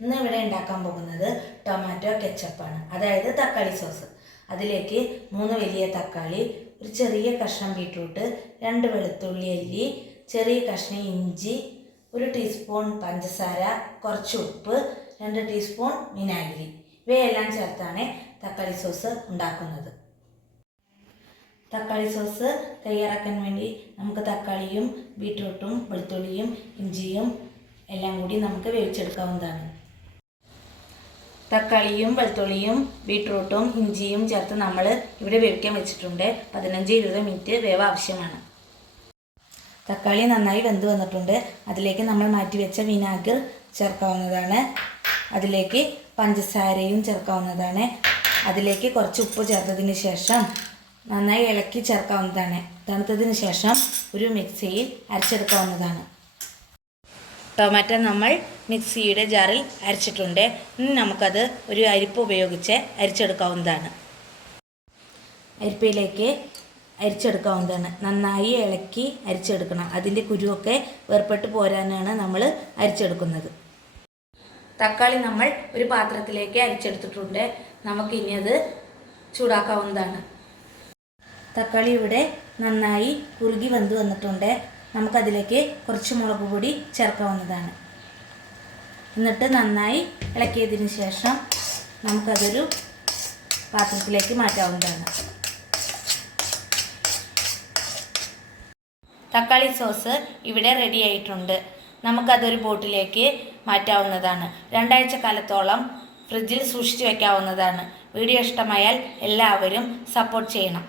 ഇന്ന് ഇവിടെ ഉണ്ടാക്കാൻ പോകുന്നത് ടൊമാറ്റോ കെച്ചപ്പാണ്, അതായത് തക്കാളി സോസ്. അതിലേക്ക് 3 വലിയ തക്കാളി, ഒരു ചെറിയ കഷ്ണം ബീട്രൂട്ട്, 2 വെളുത്തുള്ളി അല്ലി, ചെറിയ കഷ്ണം ഇഞ്ചി, 1 ടീസ്പൂൺ പഞ്ചസാര, കുറച്ച് ഉപ്പ്, 2 ടീസ്പൂൺ വിനാഗിരി, ഇവയെല്ലാം ചേർത്താണ് തക്കാളി സോസ് ഉണ്ടാക്കുന്നത്. തക്കാളി സോസ് തയ്യാറാക്കാൻ വേണ്ടി നമുക്ക് തക്കാളിയും ബീട്രൂട്ടും വെളുത്തുള്ളിയും ഇഞ്ചിയും എല്ലാം കൂടി നമുക്ക് വേവിച്ചെടുക്കാവുന്നതാണ്. തക്കാളിയും വെളുത്തുള്ളിയും ബീട്രൂട്ടും ഇഞ്ചിയും ചേർത്ത് നമ്മൾ ഇവിടെ വേവിക്കാൻ വെച്ചിട്ടുണ്ട്. 15-20 മിനിറ്റ് വേവ് ആവശ്യമാണ്. തക്കാളി നന്നായി വെന്ത് വന്നിട്ടുണ്ട്. അതിലേക്ക് നമ്മൾ മാറ്റി വെച്ച വിനാഗിർ ചേർക്കാവുന്നതാണ്. അതിലേക്ക് പഞ്ചസാരയും ചേർക്കാവുന്നതാണ്. അതിലേക്ക് കുറച്ച് ഉപ്പ് ചേർത്തതിന് ശേഷം നന്നായി ഇളക്കി ചേർക്കാവുന്നതാണ്. തണുത്തതിന് ശേഷം ഒരു മിക്സിയിൽ അരച്ചെടുക്കാവുന്നതാണ്. ടൊമാറ്റോ നമ്മൾ മിക്സിയുടെ ജാറിൽ അരച്ചിട്ടുണ്ട്. ഇനി നമുക്കത് ഒരു അരിപ്പ ഉപയോഗിച്ച് അരിച്ചെടുക്കാവുന്നതാണ്. അരിപ്പയിലേക്ക് അരിച്ചെടുക്കാവുന്നതാണ്. നന്നായി ഇളക്കി അരിച്ചെടുക്കണം. അതിൻ്റെ കുരുവൊക്കെ വേർപെട്ട് പോരാനാണ് നമ്മൾ അരിച്ചെടുക്കുന്നത്. തക്കാളി നമ്മൾ ഒരു പാത്രത്തിലേക്ക് അരിച്ചെടുത്തിട്ടുണ്ട്. നമുക്കിനി അത് ചൂടാക്കാവുന്നതാണ്. തക്കാളി ഇവിടെ നന്നായി കുറുകി വെന്ത് വന്നിട്ടുണ്ട്. നമുക്കതിലേക്ക് കുറച്ച് മുളക് പൊടി ചേർക്കാവുന്നതാണ്. എന്നിട്ട് നന്നായി ഇളക്കിയതിന് ശേഷം നമുക്കതൊരു പാത്രത്തിലേക്ക് മാറ്റാവുന്നതാണ്. തക്കാളി സോസ് ഇവിടെ റെഡി ആയിട്ടുണ്ട്. നമുക്കതൊരു ബോട്ടിലേക്ക് മാറ്റാവുന്നതാണ്. 2 ആഴ്ച കാലത്തോളം ഫ്രിഡ്ജിൽ സൂക്ഷിച്ചു വയ്ക്കാവുന്നതാണ്. വീഡിയോ ഇഷ്ടമായാൽ എല്ലാവരും സപ്പോർട്ട് ചെയ്യണം.